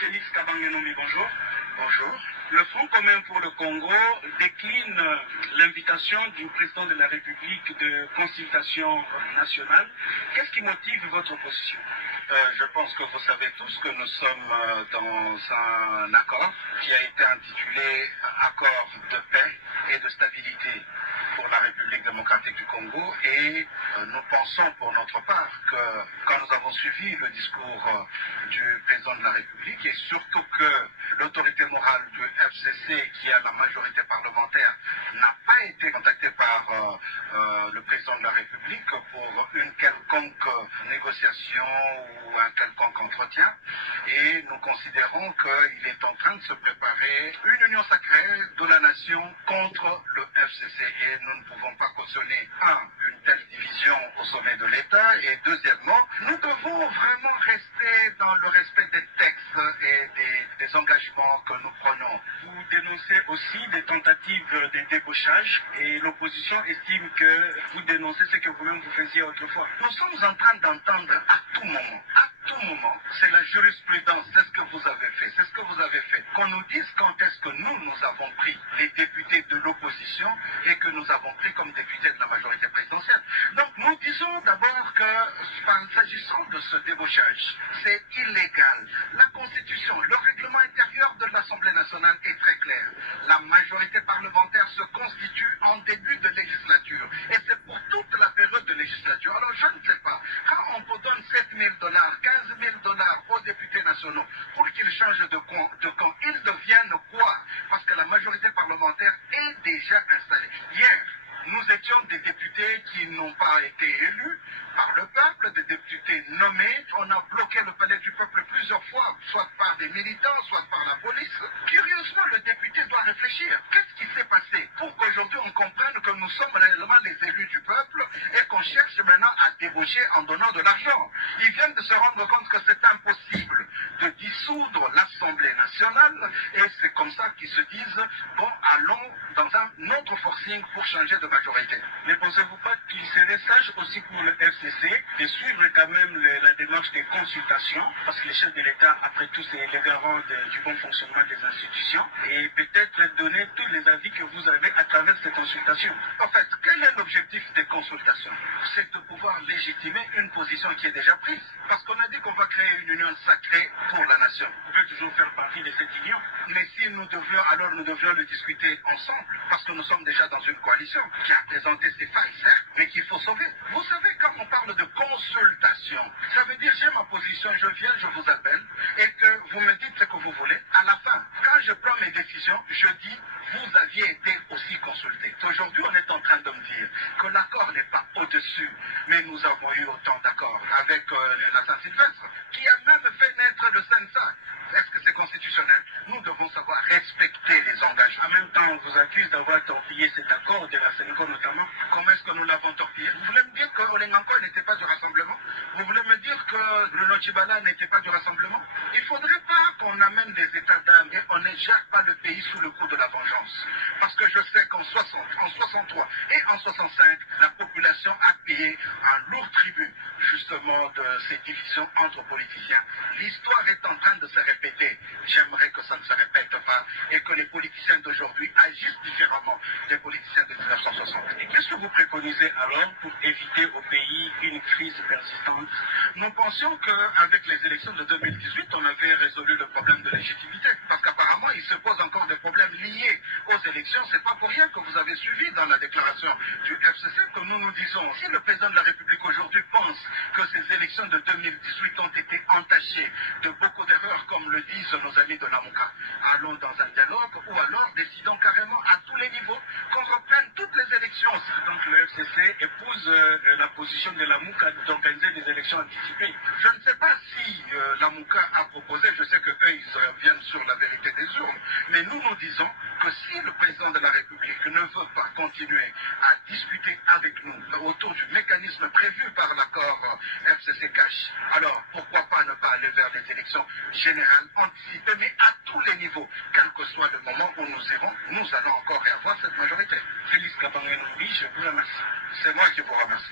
Félix Kabangenomi, bonjour. Bonjour. Le Front commun pour le Congo décline l'invitation du président de la République de consultation nationale. Qu'est-ce qui motive votre position? Je pense que vous savez tous que nous sommes dans un accord qui a été intitulé Accord de paix et de stabilité pour la République démocratique du Congo, et nous pensons pour notre part que quand nous avons suivi le discours du président de la République, et surtout que l'autorité morale du FCC, qui a la majorité parlementaire, n'a pas été contactée par le président de la République pour une quelconque négociation ou un quelconque entretien, et nous considérons qu'il est en train de se préparer une union sacrée de la nation contre le FCC, et nous ne pouvons pas cautionner, une telle division au sommet de l'État, et deuxièmement, nous devons vraiment rester dans le respect des textes et des engagements que nous prenons. Vous dénoncez aussi des tentatives de débauchage, et l'opposition estime que vous dénoncez ce que vous-même vous faisiez autrefois. Nous sommes en train d'entendre à tout moment, c'est la jurisprudence, c'est ce que vous avez fait, c'est ce que vous avez fait. Qu'on nous dise quand est-ce que nous avons pris les députés de l'opposition et que nous avons pris comme députés de la majorité présidentielle. Donc nous disons d'abord que, s'agissant de ce débauchage, c'est illégal. La Constitution, le règlement intérieur de l'Assemblée nationale est très clair. La majorité parlementaire se constitue en début de législature, et c'est pour toute la période de législature. Alors je ne sais pas, quand on vous donne $7 000, $15 000 aux députés nationaux pour qu'ils changent de camp, ils deviennent quoi? Parce que la majorité parlementaire est déjà installée. Hier, nous étions des députés qui n'ont pas été élus par le peuple, des députés nommés. On a bloqué le palais du peuple plusieurs fois, soit par des militants, soit par la police. Curieusement, le député doit réfléchir. Qu'est-ce qui s'est passé pour qu'aujourd'hui on comprenne que nous sommes réellement les élus du peuple et qu'on cherche maintenant à débaucher en donnant de l'argent? Ils viennent de se rendre compte que c'est impossible de dissoudre l'Assemblée nationale, et c'est comme ça qu'ils se disent, bon, allons dans un autre forcing pour changer de majorité. Ne pensez-vous pas qu'il serait sage aussi pour le FCC de suivre quand même la démarche de consultation, parce que les chefs de l'État, après tout, c'est les garants du bon fonctionnement des institutions, et peut-être donner tous les avis que vous avez à travers ces consultations? En fait, quel est l'objectif des consultations? C'est de pouvoir légitimer une position qui est déjà prise. Parce qu'on a dit qu'on va créer une union sacrée pour la nation. Vous pouvez toujours faire partie de cette union. Mais si nous devions, alors nous devions le discuter ensemble, parce que nous sommes déjà dans une coalition qui a présenté ses failles, certes, mais qu'il faut sauver. Vous savez, quand on parle de consultation, ça veut dire j'ai ma position, je viens, je vous appelle, et que vous me dites ce que vous voulez. À la fin, quand je prends mes décisions, je dis, vous aviez été aussi consulté. Aujourd'hui, on est en train de me dire que l'accord n'est pas au-dessus, mais nous avons eu autant d'accords avec la Saint-Sylvestre, qui a même fait naître le CENSA. Est-ce que c'est constitutionnel? Nous devons savoir respecter les engagements. En même temps, on vous accuse d'avoir torpillé cet accord de la Sénéco notamment. Comment est-ce que nous l'avons torpillé? Vous voulez me dire que Olenganko n'était pas du rassemblement? Vous voulez me dire que Bruno Tshibala n'était pas du rassemblement? Il ne faudrait pas qu'on amène des états d'âme et on ne gère pas le pays sous le coup de la vengeance. Parce que je sais qu'en 60, en 63 et en 65, la population a payé un lourd tribut justement de ces divisions entre politiciens. L'histoire est en train de se répéter. J'aimerais que ça ne se répète pas et que les politiciens d'aujourd'hui agissent différemment des politiciens de 1960. Et qu'est-ce que vous préconisez alors pour éviter au pays une crise persistante? Nous pensions qu'avec les élections de 2018, on avait résolu le problème de légitimité. Parce qu'apparemment, il se pose encore des problèmes liés aux élections. C'est pas pour rien que vous avez suivi dans la déclaration du FCC que nous disons, si le président de la République aujourd'hui pense que ces élections de 2018 ont été entachées de beaucoup d'erreurs, comme le disent nos amis de Lamuka, allons dans un dialogue, ou alors décidons carrément à tous les niveaux qu'on reprenne toutes les élections. Donc le FCC épouse la position de Lamuka d'organiser des élections anticipées. Je ne sais pas si Lamuka a proposé, je sais qu'eux, ils reviennent sur la vérité des urnes, mais nous disons que si le président de la République ne veut pas continuer à discuter avec nous autour du mécanisme prévu par l'accord FCC-CACH, alors pourquoi pas ne pas aller vers des élections générales anticipées, mais à tous les niveaux, quel que soit le moment où nous irons, nous allons encore avoir cette majorité. Félix Kabangenomi, je vous remercie. C'est moi qui vous remercie.